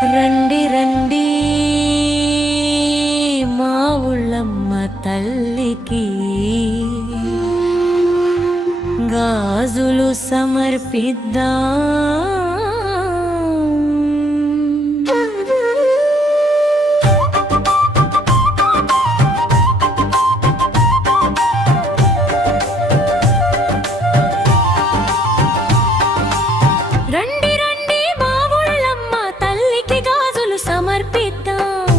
రండి రండి మా ఊళ్ళమ్మ తల్లికి గాజులు సమర్పిద్దాం. రండి రండి మా ఊళ్ళమ్మ తల్లికి గాజులు సమర్పిద్దాం.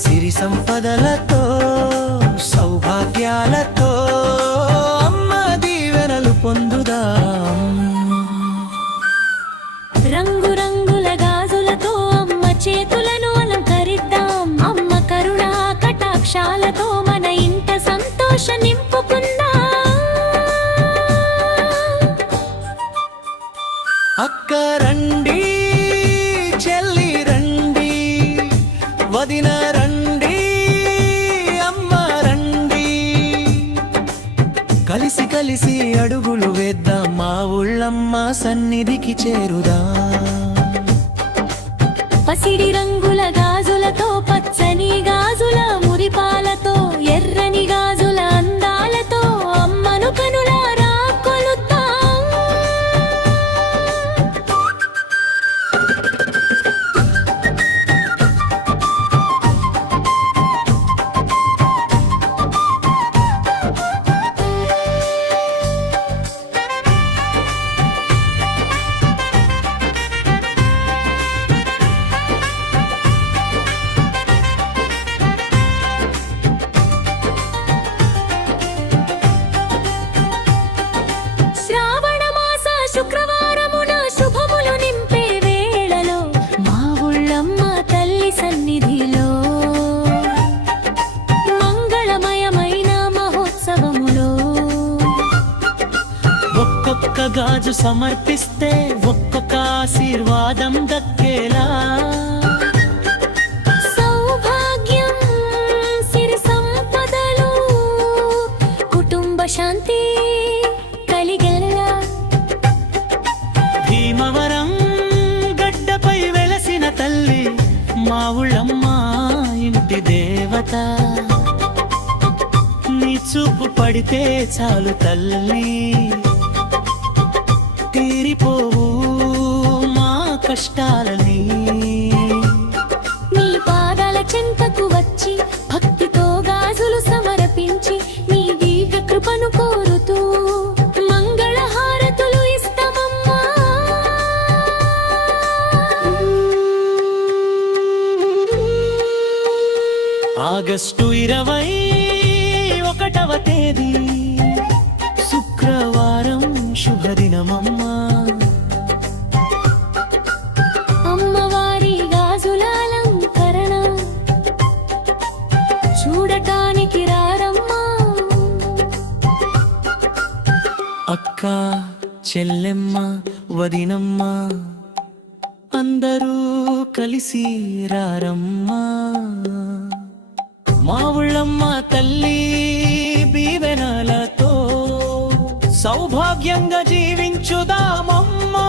సిరి సంపదలతో సౌభాగ్యాలతో అమ్మ దీవెనలు పొందుదాం. రంగు రంగుల గాజులతో అమ్మ చేతులను అలంకరిద్దాం. అమ్మ కరుణా కటాక్షాలతో మన ఇంట సంతోష నింపుకుందాం. అక్క రండి, చెల్లి రండి, వదిన రండి, అమ్మ రండి, కలిసి కలిసి అడుగులు వేద్దాం. మా ఊళ్ళమ్మ సన్నిధికి చేరుదాం. పసిడి రంగుల గాజులతో పచ్చని గాజుల మురిపాలతో ఎర్రని గాజుల అందాలతో అమ్మను కనులారా కొలుద్దాం. శ్రావణ మాస శుక్రవారమున శుభములు నింపే వేళలో మా ఊళ్ళమ్మ తల్లి సన్నిధిలో మంగళమయమైన మహోత్సవములో ఒక్కొక్క గాజు సమర్పిస్తే ఒక్కొక్క ఆశీర్వాదం దక్కేలా సౌభాగ్యం సిరి సంపదలు కుటుంబ శాంతి కలిగేలా భీమవరం గడ్డపై వెలసిన తల్లి మా ఊళ్ళమ్మ ఇంటి దేవత. నీ చూపు పడితే చాలు తల్లి, తీరిపోవు మా కష్టాలని. నీ పాదాల చెంతకు వచ్చి భక్తితో గాజులు సమర్పించి నీ దివ్య కృపను కోరుతూ మంగళ హారతులు ఇస్తామమ్మా. ఆగస్టు 21వ తేదీ శుక్రవారం శుభదినమమ్మా. అమ్మవారి గాజుల అలంకరణ చూడటానికి రారమ్మా. అక్క, చెల్లెమ్మ, వదినమ్మ అందరూ కలిసి రారమ్మా. మా ఊళ్ళమ్మ తల్లి దీవెనలతో సౌభాగ్యంగా జీవించుదామమ్మా.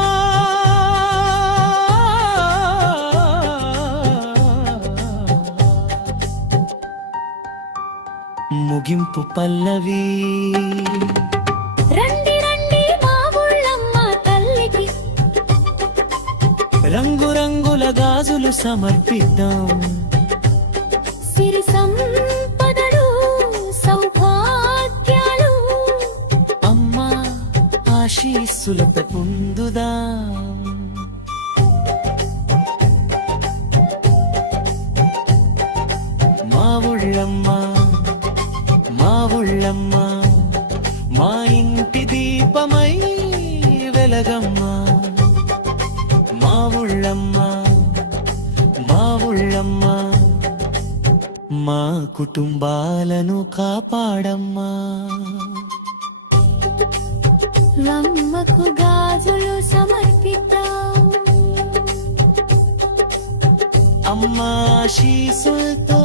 ముగింపు పల్లవి. రండి రండి మా ఊళ్ళమ్మ తల్లికి రంగురంగుల గాజులు సమర్పిద్దాం. సిరి సంపదలు సౌభాగ్యాలు అమ్మా ఆశీస్సులతో పొందుదాం. మా ఊళ్ళమ్మ, మా ఊళ్ళమ్మ మా ఇంటి దీపమై వెలగమ్మా. మా ఊళ్ళమ్మ, మా ఊళ్ళమ్మ మా కుటుంబాలను కాపాడమ్మా. అమ్మకు గాజులు సమర్పిద్దాం. అమ్మా ఆశీస్సులతో